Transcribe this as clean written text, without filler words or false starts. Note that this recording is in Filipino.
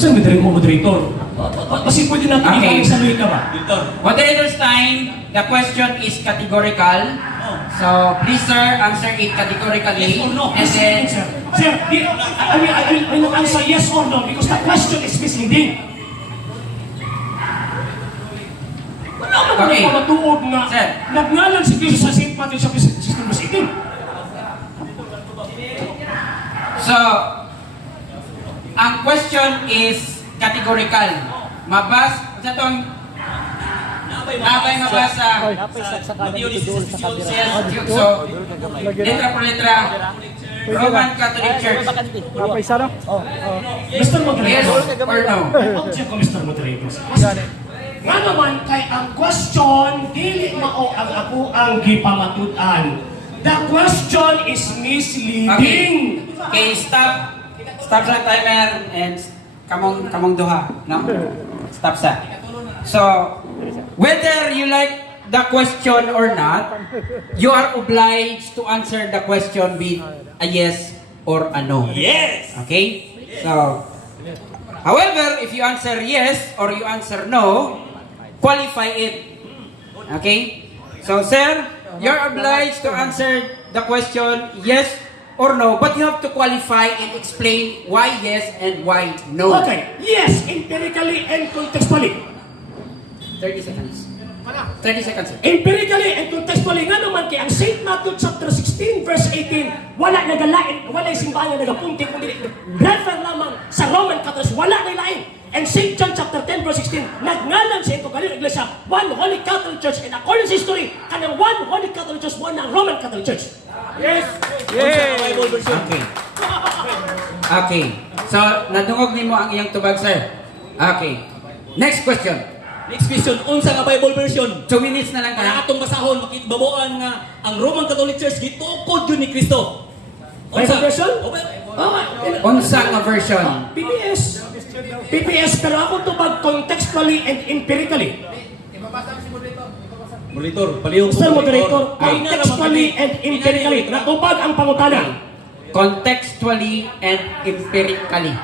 Gusto mo mo moderator? Kasi pwede natin Okay. sa Luika ba? Moderator's time, the question is categorical. So, please sir, answer it categorically. Yes or no? And then, Sir, I will answer yes or no because the question is misleading. Wala man Okay. okay. Matuod nga. Sir. Nagngalan si Cristo sa St. Matthew sa System verse 18. so, ang question is categorical. Mabas, sa itong nabay mabasa. So, letra por letra, Roman Catholic Church. Mr. Yes Moderator. or no? Object ko, Mr. Moderator. Nga naman kay ang question dili mao ang ako ang gipamatudan. The question is misleading. Okay, stop sa timer and kamong duha, no? Stop sa. So, whether you like the question or not, you are obliged to answer the question with a yes or a no. Yes. Okay? So, however, if you answer yes or you answer no, qualify it. Okay? So, sir, you're obliged to answer the question yes or no, but you have to qualify and explain why yes and why no. Okay. Yes, empirically and contextually. 30 seconds. 30 seconds. Empirically and contextually nga naman kay ang St. Matthew chapter 16 verse 18 wala nagalain, wala simbahan nga nagapunti kundi refer lamang sa Roman Catholic, wala na lain. And St. John chapter 10 verse 16 nagngalan sa ito kanila iglesia one Holy Catholic Church, and according sa history kanang one Holy Catholic Church mo ng Roman Catholic Church. Yes. Okay. Okay. So, nadungog nimo ang iyang tubag, sir. Okay. Next question. Next question, unsa nga Bible version? 2 minutes na lang Para ka. atong basahon, makitbaboan nga ang Roman Catholic Church gitukod yun ni Kristo. Bible version? Unsa nga version? PPS. PPS, pero ako tubag contextually and empirically. Monitor, palihog Mr. Moderator, contextually and empirically. Natupag ang pangutana. Contextually and empirically.